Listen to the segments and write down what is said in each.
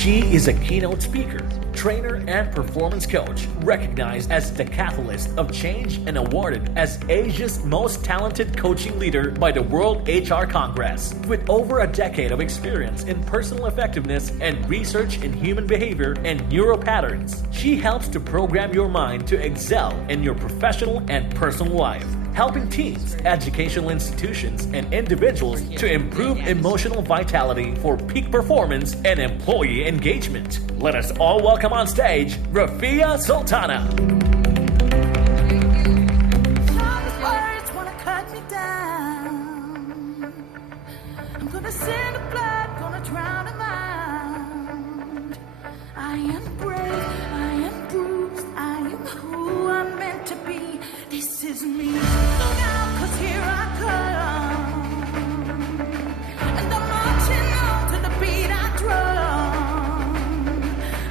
She is a keynote speaker, trainer, and performance coach, recognized as the catalyst of change and awarded as Asia's most talented coaching leader by the World HR Congress. With over a decade of experience in personal effectiveness and research in human behavior and neural patterns, she helps to program your mind to excel in your professional and personal life, helping teams, educational institutions, and individuals to improve emotional vitality for peak performance and employee engagement. Let us all welcome on stage Rafia Sultana. Words wanna cut me down. I'm gonna send the blood, gonna drown them out. I am brave, I am bruised, I am who I'm meant to be. This is me. Look out, 'cause here I come. And I'm marching on to the beat I drum.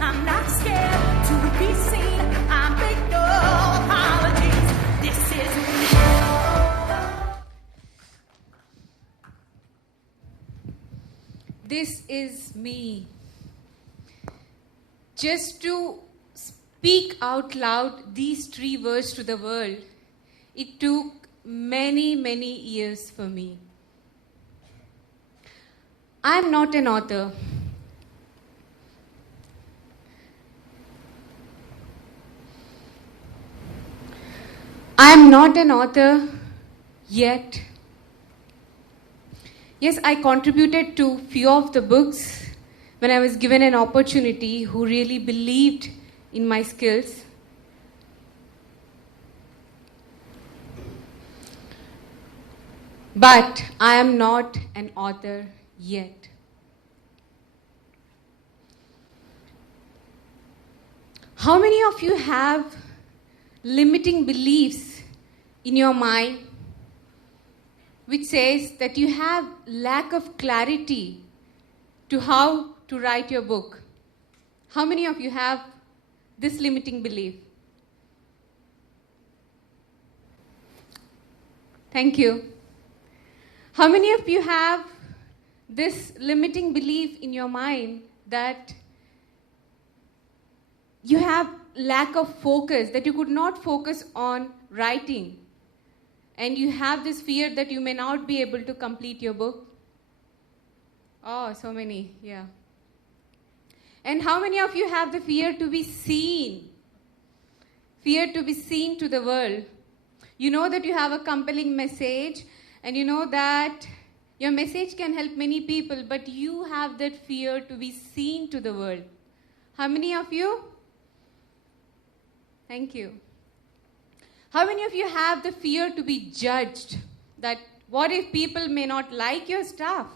I'm not scared to be seen. I make no apologies. This is me. This is me. Just to speak out loud these three words to the world, it took many, many years for me. I'm not an author. I'm not an author yet. Yes, I contributed to few of the books when I was given an opportunity who really believed in my skills. But I am not an author yet. How many of you have limiting beliefs in your mind which says that you have lack of clarity to how to write your book? How many of you have this limiting belief? Thank you. How many of you have this limiting belief in your mind that you have lack of focus, that you could not focus on writing, and you have this fear that you may not be able to complete your book? Oh, so many, yeah. And how many of you have the fear to be seen? Fear to be seen to the world. You know that you have a compelling message, and you know that your message can help many people, but you have that fear to be seen to the world. How many of you? Thank you. How many of you have the fear to be judged? That what if people may not like your stuff?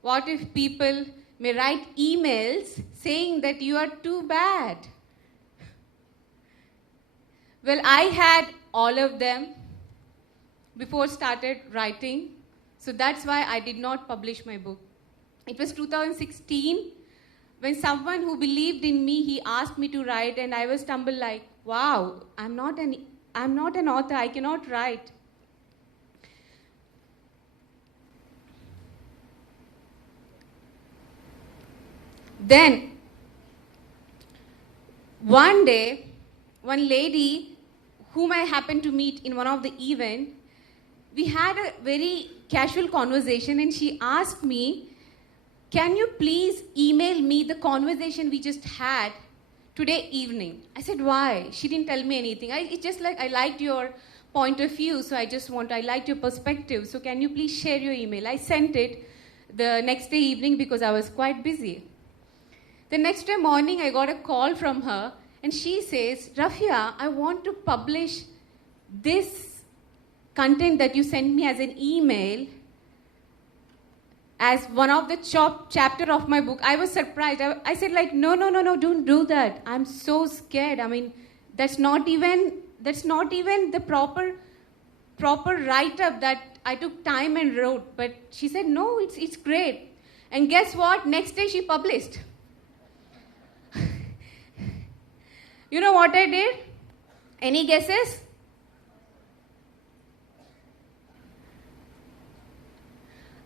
What if people may write emails saying that you are too bad? Well, I had all of them before started writing. So that's why I did not publish my book. It was 2016 when someone who believed in me, he asked me to write, and I was stumbled like, wow, I'm not an author, I cannot write. Then, one day, one lady whom I happened to meet in one of the events, we had a very casual conversation, and she asked me, can you please email me the conversation we just had today evening? I said, why? She didn't tell me anything. It's just like, I liked your point of view, so I liked your perspective, so can you please share your email? I sent it the next day evening because I was quite busy. The next day morning, I got a call from her, and she says, Rafia, I want to publish this content that you sent me as an email as one of the chapter of my book. I was surprised. I said like, no, don't do that. I'm so scared. I mean, that's not even the proper write-up that I took time and wrote. But she said, no, it's great. And guess what? Next day she published. You know what I did? Any guesses?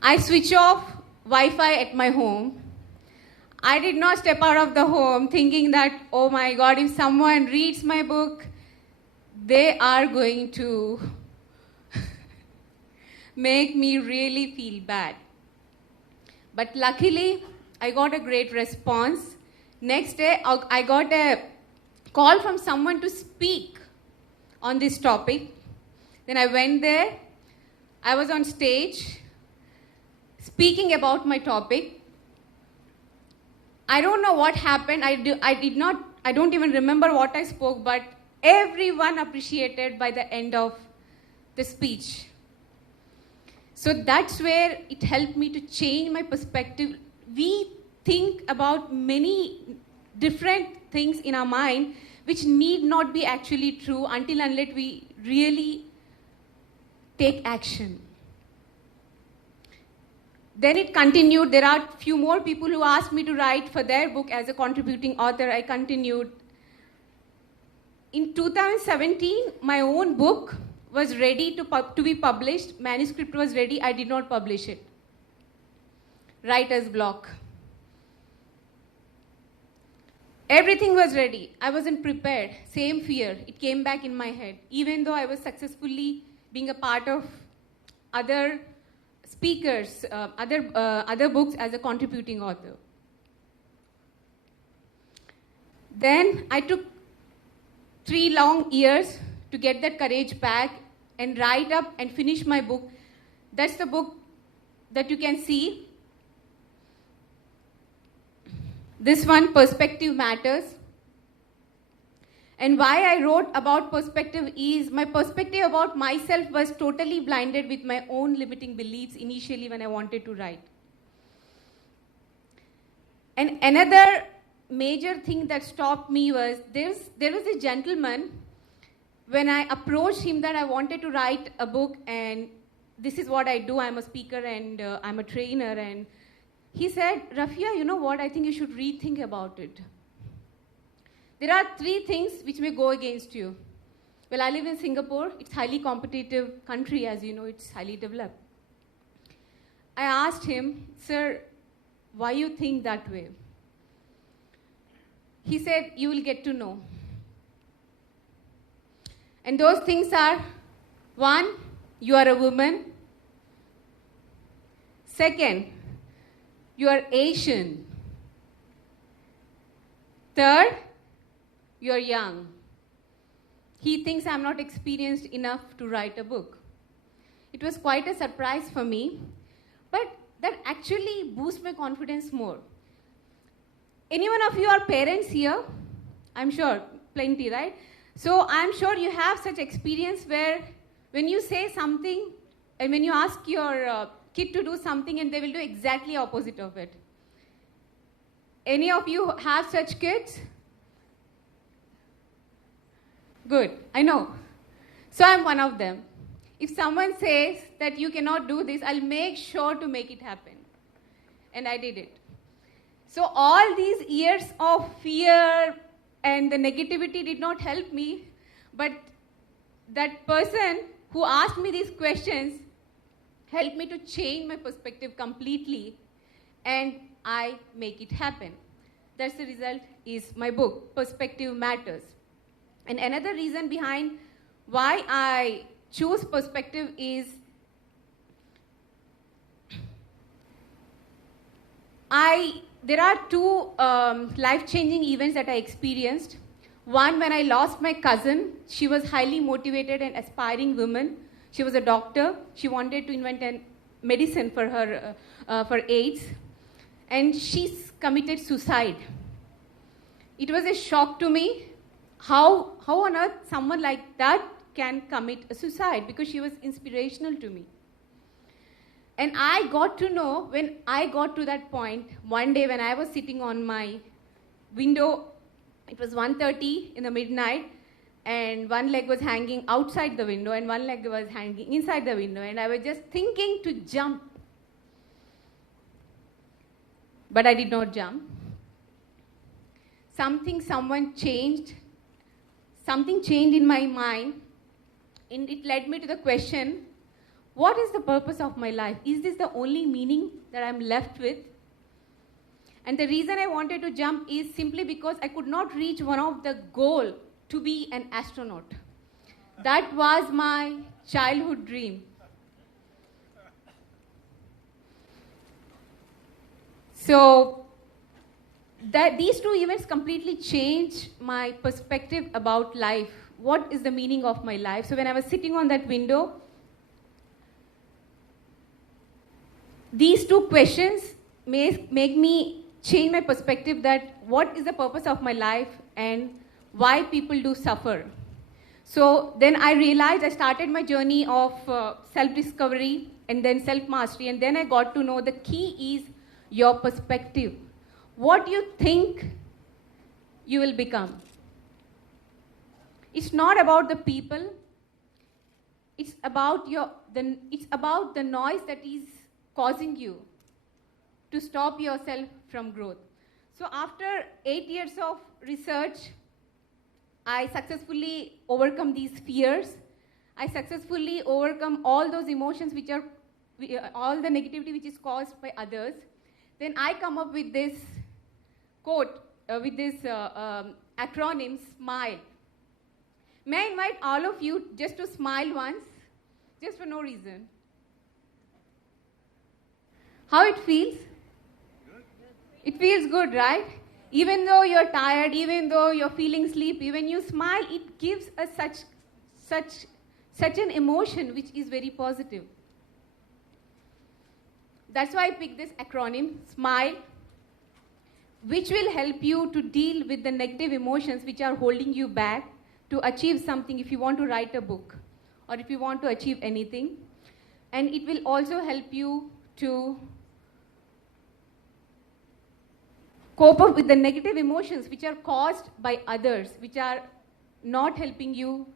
I switch off Wi-Fi at my home. I did not step out of the home thinking that, oh my God, if someone reads my book, they are going to make me really feel bad. But luckily, I got a great response. Next day, I got a call from someone to speak on this topic. Then I went there. I was on stage speaking about my topic. I don't know what happened. I don't even remember what I spoke, but everyone appreciated by the end of the speech. So that's where it helped me to change my perspective. We think about many different things in our mind which need not be actually true until unless we really take action. Then it continued. There are a few more people who asked me to write for their book as a contributing author. I continued. In 2017, my own book was ready to be published. Manuscript was ready. I did not publish it. Writer's block. Everything was ready. I wasn't prepared. Same fear. It came back in my head. Even though I was successfully being a part of other speakers, other books as a contributing author. Then I took 3 long years to get that courage back and write up and finish my book. That's the book that you can see. This one, Perspective Matters. And why I wrote about perspective is my perspective about myself was totally blinded with my own limiting beliefs initially when I wanted to write. And another major thing that stopped me was there was a gentleman, when I approached him that I wanted to write a book and this is what I do, I'm a speaker and I'm a trainer, and he said, Rafia, you know what, I think you should rethink about it. There are 3 things which may go against you. Well, I live in Singapore. It's a highly competitive country, as you know, it's highly developed. I asked him, sir, why you think that way? He said, you will get to know. And those things are, 1, you are a woman. 2nd, you are Asian. 3rd, you are young. He thinks I'm not experienced enough to write a book. It was quite a surprise for me, but that actually boosts my confidence more. Any one of you are parents here? I'm sure, plenty, right? So I'm sure you have such experience where when you say something and when you ask your kid to do something and they will do exactly opposite of it. Any of you have such kids? Good, I know. So I'm one of them. If someone says that you cannot do this, I'll make sure to make it happen. And I did it. So all these years of fear and the negativity did not help me, but that person who asked me these questions helped me to change my perspective completely, and I make it happen. That's the result is my book, Perspective Matters. And another reason behind why I choose perspective is there are 2 life-changing events that I experienced. One, when I lost my cousin. She was highly motivated and aspiring woman. She was a doctor. She wanted to invent a medicine for her for AIDS, and she committed suicide. It was a shock to me. How on earth someone like that can commit a suicide, because she was inspirational to me. And I got to know when I got to that point, one day when I was sitting on my window, it was 1:30 in the midnight, and one leg was hanging outside the window and one leg was hanging inside the window, and I was just thinking to jump. But I did not jump. Someone changed. Something changed in my mind, and it led me to the question, what is the purpose of my life? Is this the only meaning that I'm left with? And the reason I wanted to jump is simply because I could not reach one of the goal to be an astronaut. That was my childhood dream. So these two events completely changed my perspective about life. What is the meaning of my life? So when I was sitting on that window, these two questions make me change my perspective that what is the purpose of my life and why people do suffer. So then I realized I started my journey of self-discovery and then self-mastery, and then I got to know the key is your perspective. What you think you will become. It's not about the people. It's about the noise that is causing you to stop yourself from growth. So after 8 years of research, I successfully overcome these fears. I successfully overcome all those emotions which are, all the negativity which is caused by others. Then I come up with this quote, with this acronym, SMILE. May I invite all of you just to smile once, just for no reason. How it feels? It feels good, right? Even though you're tired, even though you're feeling sleepy, when you smile, it gives us such an emotion which is very positive. That's why I picked this acronym, SMILE, which will help you to deal with the negative emotions which are holding you back to achieve something if you want to write a book or if you want to achieve anything. And it will also help you to cope up with the negative emotions which are caused by others, which are not helping you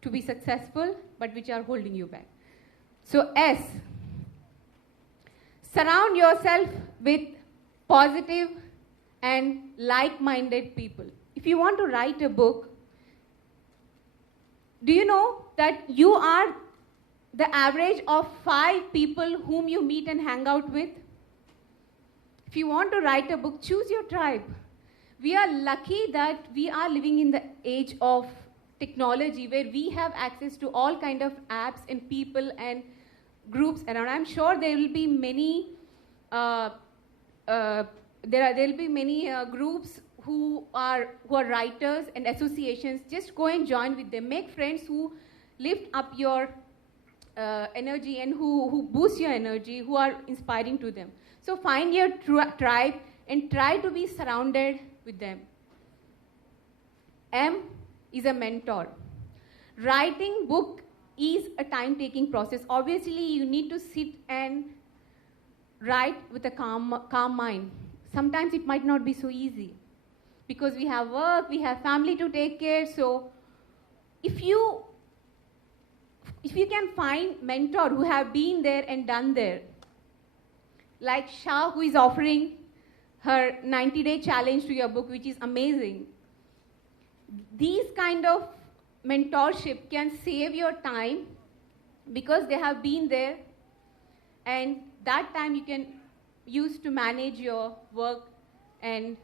to be successful, but which are holding you back. So S, surround yourself with positive and like-minded people. If you want to write a book, do you know that you are the average of 5 people whom you meet and hang out with? If you want to write a book, choose your tribe. We are lucky that we are living in the age of technology where we have access to all kind of apps and people and groups around. I'm sure there will be many groups who are writers and associations. Just go and join with them. Make friends who lift up your energy and who boost your energy, who are inspiring to them. So find your tribe and try to be surrounded with them. M is a mentor. Writing book is a time-taking process. Obviously, you need to sit and write with a calm mind. Sometimes it might not be so easy because we have work, we have family to take care. So if you can find mentor who have been there and done there, like Shah, who is offering her 90-day challenge to your book, which is amazing. These kind of mentorship can save your time because they have been there, and that time you can use to manage your work and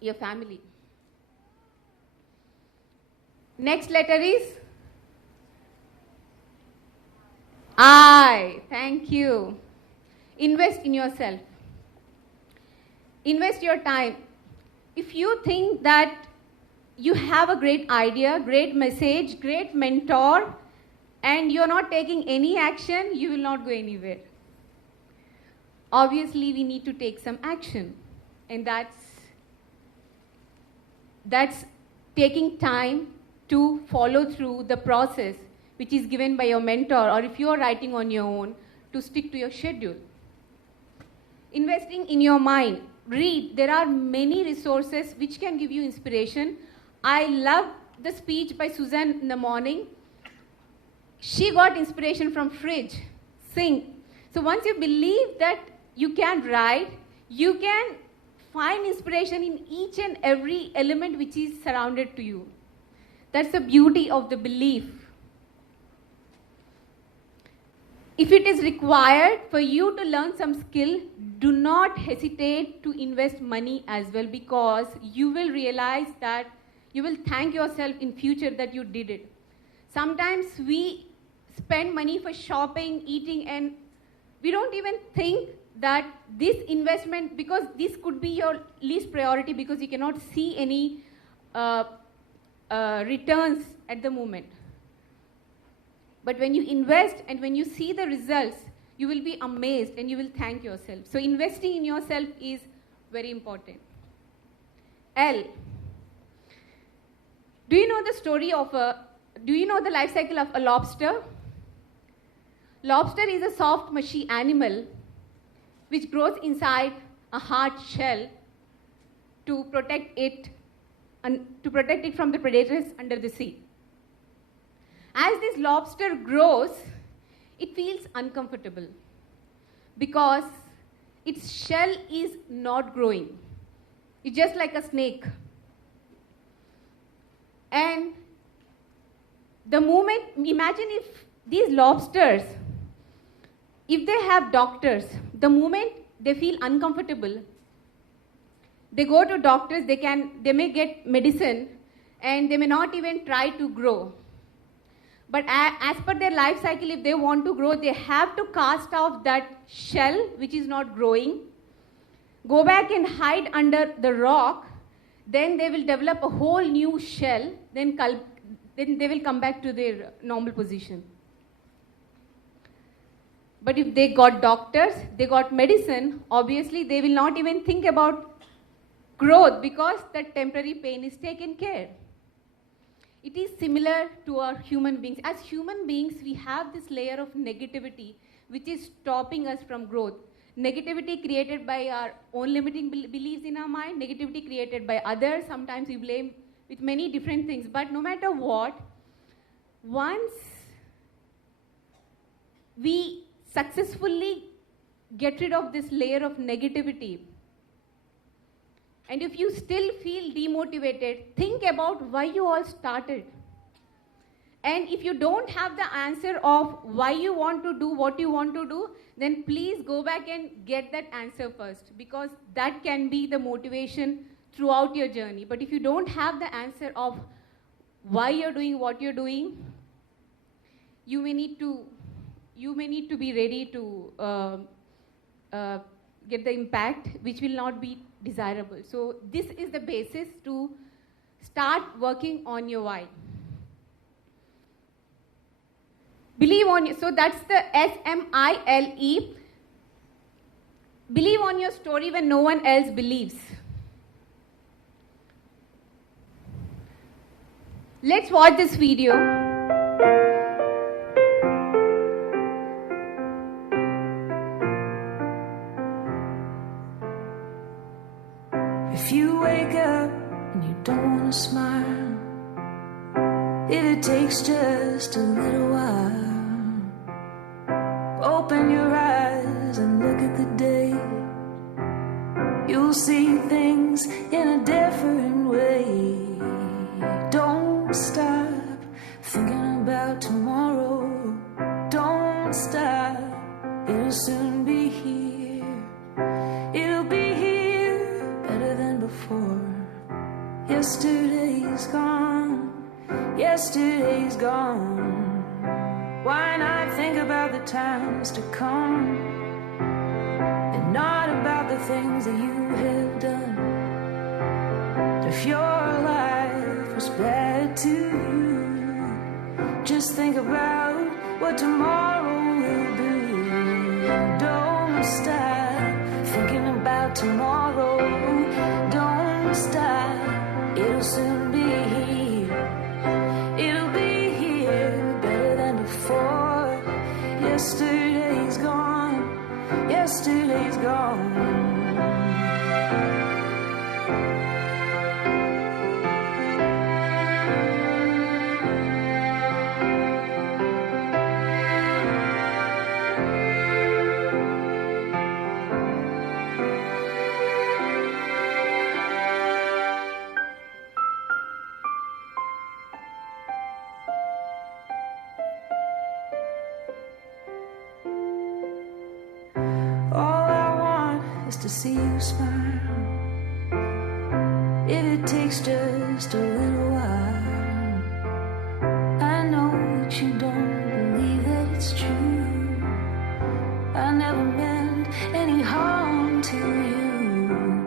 your family. Next letter is I. Thank you. Invest in yourself. Invest your time. If you think that you have a great idea, great message, great mentor, and you're not taking any action, you will not go anywhere. Obviously, we need to take some action. And that's taking time to follow through the process which is given by your mentor, or if you're writing on your own, to stick to your schedule. Investing in your mind. Read. There are many resources which can give you inspiration. I love the speech by Susan in the morning. She got inspiration from fridge, sink. So once you believe that you can write, you can find inspiration in each and every element which is surrounded to you. That's the beauty of the belief. If it is required for you to learn some skill, do not hesitate to invest money as well, because you will realize that you will thank yourself in future that you did it. Sometimes we spend money for shopping, eating, and we don't even think that this investment, because this could be your least priority because you cannot see any returns at the moment. But when you invest and when you see the results, you will be amazed and you will thank yourself. So investing in yourself is very important. L. Do you know the life cycle of a lobster? Lobster is a soft, mushy animal which grows inside a hard shell to protect it from the predators under the sea. As this lobster grows, it feels uncomfortable because its shell is not growing. It's just like a snake. And the moment, imagine if these lobsters, if they have doctors, the moment they feel uncomfortable, they go to doctors, they may get medicine, and they may not even try to grow. But as per their life cycle, if they want to grow, they have to cast off that shell which is not growing, go back and hide under the rock, then they will develop a whole new shell, then they will come back to their normal position. But if they got doctors, they got medicine, obviously they will not even think about growth because that temporary pain is taken care. It is similar to our human beings. As human beings, we have this layer of negativity which is stopping us from growth. Negativity created by our own limiting beliefs in our mind, negativity created by others. Sometimes we blame with many different things. But no matter what, once we successfully get rid of this layer of negativity, and if you still feel demotivated, think about why you all started. And if you don't have the answer of why you want to do what you want to do, then please go back and get that answer first, because that can be the motivation throughout your journey. But if you don't have the answer of why you're doing what you're doing, you may need to be ready to get the impact which will not be desirable. So this is the basis to start working on your why. Believe on you. So that's the SMILE. Believe on your story when no one else believes. Let's watch this video. If you wake up and you don't want to smile, if it takes just a little while, open your eyes and look at the day. You'll see things in a different way. Don't stop thinking about tomorrow. Don't stop, it'll soon be here. It'll be here better than before. Yesterday's gone, yesterday's gone. Why not think about the times to come, and not about the things that you have done? If your life was bad to you, just think about what tomorrow will do. Don't stop thinking about tomorrow. Don't stop, it'll soon be here. It'll be here better than before. Yesterday's gone, yesterday's gone. to see you smile. If it takes just a little while, I know that you don't believe that it's true. I never meant any harm to you.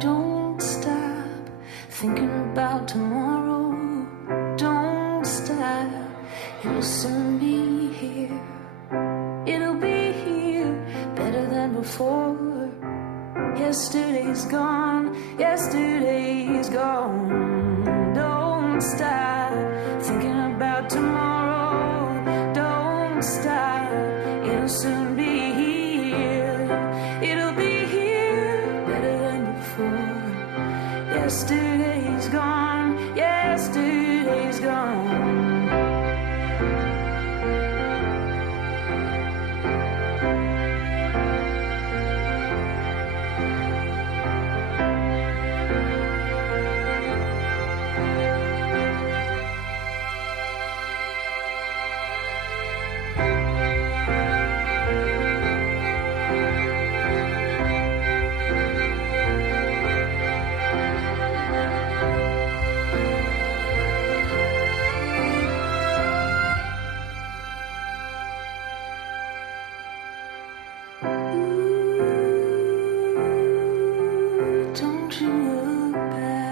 Don't stop thinking about tomorrow. Don't stop, it'll soon be here. It'll be here, better than before. Yesterday's gone, yesterday's gone. Don't stop thinking about tomorrow. Don't stop, it'll soon be here. It'll be here, better than before. Yesterday's gone, yesterday's gone. Don't you look back.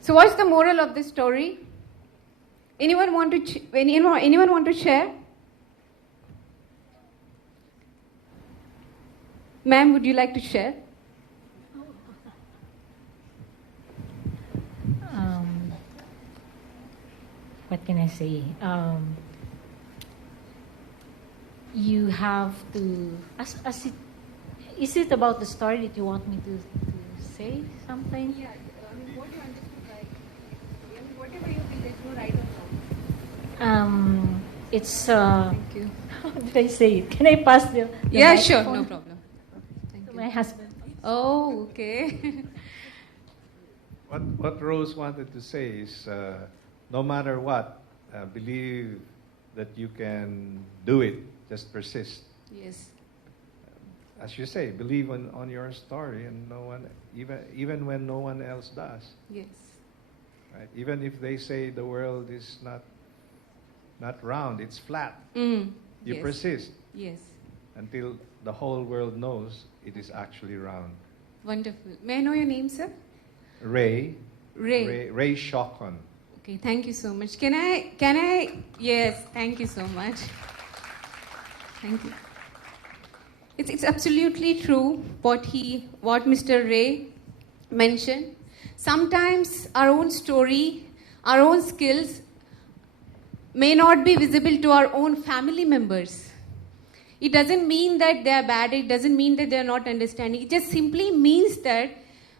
So what's the moral of this story? Anyone want to share? Ma'am, would you like to share? What can I say? You have to, is it about the story that you want me to say something? Yeah, what you understood, right? Whatever you feel, there's no right or wrong. It's, Thank you. how did I say it? Can I pass the Yeah, sure, microphone no problem. Thank to you. my husband? Oh, okay. What Rose wanted to say is, no matter what, believe that you can do it. Just persist. Yes. As you say, believe on your story, and no one, even when no one else does. Yes. Right? Even if they say the world is not round, it's flat. Mm. You Yes. persist Yes. until the whole world knows it is actually round. Wonderful. May I know your name, sir? Ray Ray. Shokon. Okay, thank you so much. Can I? Yes, thank you so much. Thank you. It's absolutely true what Mr. Ray mentioned. Sometimes our own story, our own skills may not be visible to our own family members. It doesn't mean that they are bad. It doesn't mean that they are not understanding. It just simply means that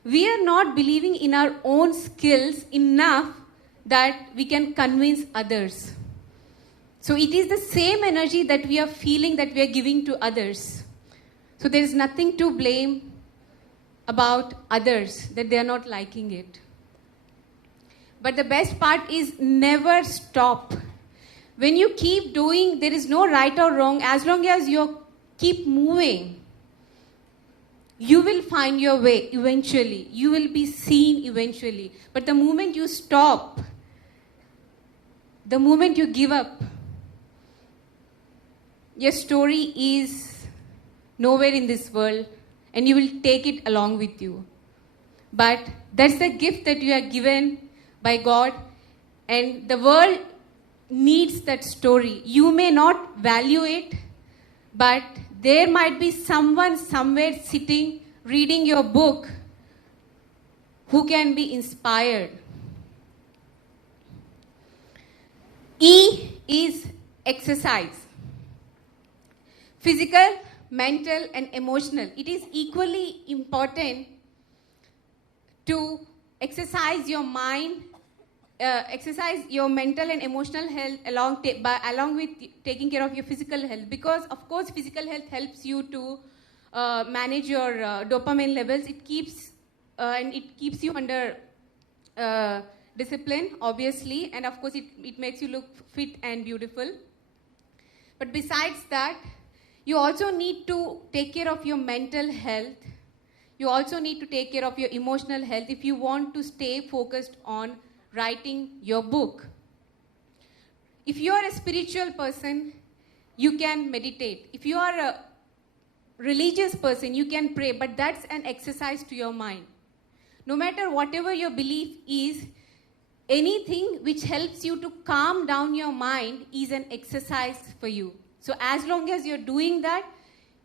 we are not believing in our own skills enough that we can convince others. So it is the same energy that we are feeling that we are giving to others. So there is nothing to blame about others, that they are not liking it. But the best part is never stop. When you keep doing, there is no right or wrong. As long as you keep moving, you will find your way eventually. You will be seen eventually. But the moment you stop, the moment you give up, your story is nowhere in this world, and you will take it along with you. But that's the gift that you are given by God, and the world needs that story. You may not value it, but there might be someone somewhere sitting, reading your book, who can be inspired. E is exercise. Physical, mental, and emotional. It is equally important to exercise your mind, exercise your mental and emotional health along with taking care of your physical health. Because, of course, physical health helps you to manage your dopamine levels. It keeps you under discipline, obviously, and of course it makes you look fit and beautiful. But besides that, you also need to take care of your mental health. You also need to take care of your emotional health if you want to stay focused on writing your book. If you are a spiritual person, you can meditate. If you are a religious person, you can pray, but that's an exercise to your mind. No matter whatever your belief is, anything which helps you to calm down your mind is an exercise for you. So as long as you're doing that,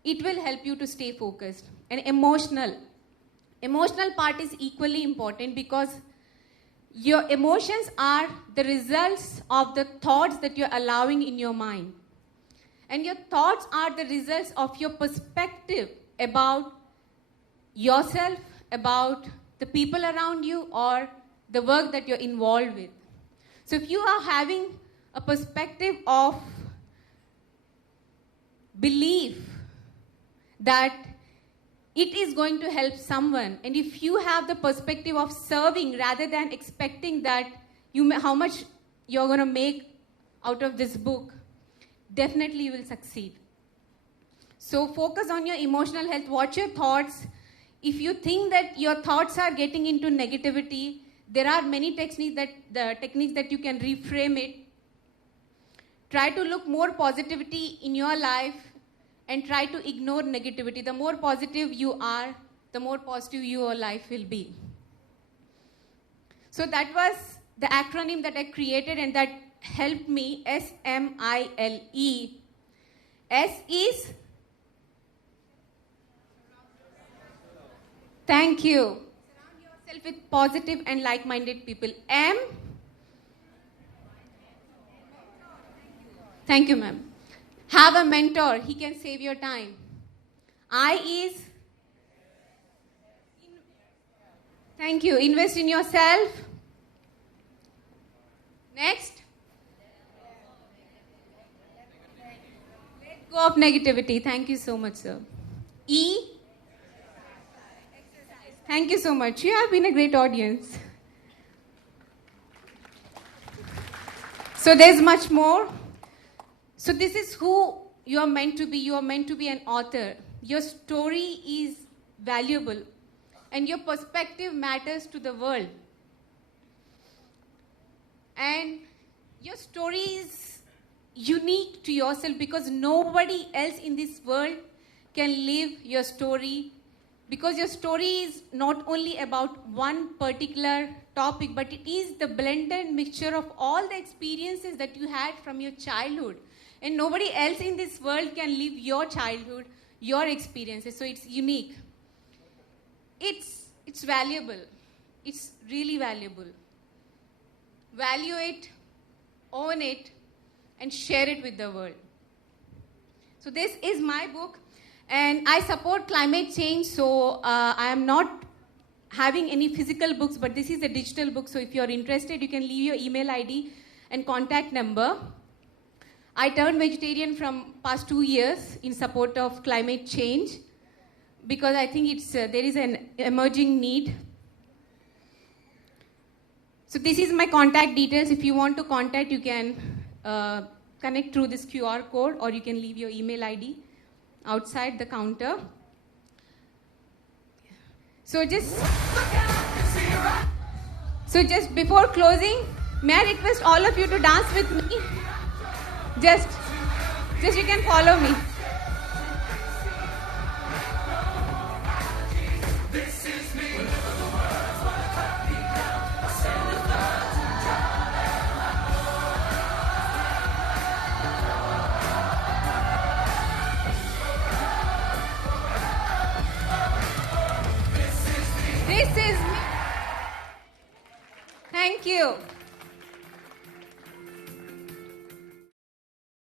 it will help you to stay focused. And emotional part is equally important because your emotions are the results of the thoughts that you're allowing in your mind. And your thoughts are the results of your perspective about yourself, about the people around you, or the work that you're involved with. So if you are having a perspective of belief that it is going to help someone, and if you have the perspective of serving rather than expecting that how much you're going to make out of this book, definitely you will succeed. So focus on your emotional health. Watch your thoughts. If you think that your thoughts are getting into negativity, there are many techniques that you can reframe it. Try to look more positivity in your life and try to ignore negativity. The more positive you are, the more positive your life will be. So that was the acronym that I created and that helped me, SMILE. S is thank you. Surround yourself with positive and like-minded people. M, thank you, ma'am. Have a mentor. He can save your time. I is thank you. Invest in yourself. Next. Let go of negativity. Thank you so much, sir. E. Thank you so much. You have been a great audience. So there's much more. So this is who you are meant to be. You are meant to be an author. Your story is valuable and your perspective matters to the world. And your story is unique to yourself because nobody else in this world can live your story, because your story is not only about one particular topic, but it is the blended mixture of all the experiences that you had from your childhood. And nobody else in this world can live your childhood, your experiences. So it's unique. It's valuable. It's really valuable. Value it, own it, and share it with the world. So this is my book. And I support climate change, so I am not having any physical books, but this is a digital book. So if you're interested, you can leave your email ID and contact number. I turned vegetarian from past 2 years in support of climate change because I think there is an emerging need. So this is my contact details. If you want to contact, you can connect through this QR code, or you can leave your email ID outside the counter. So just before closing, may I request all of you to dance with me? Just you can follow me. This is me. Thank you.